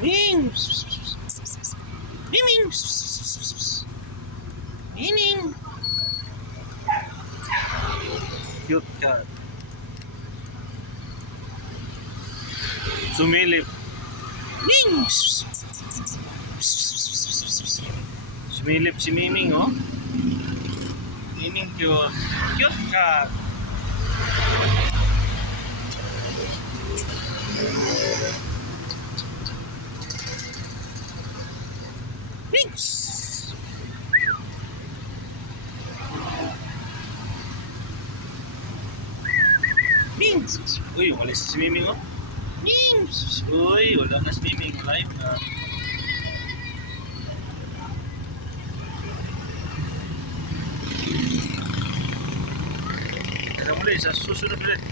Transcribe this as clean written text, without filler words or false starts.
Ming! Miming! Miming! Cute cat. Sumilip. Ming! Sumilip si Miming, oh. Miming cute. Cute cat. Ming! Ming! Uy, umalis si Miming, oh. Ming! Uy, wala na si Miming. Live na. Kita muli sa susunod ulit.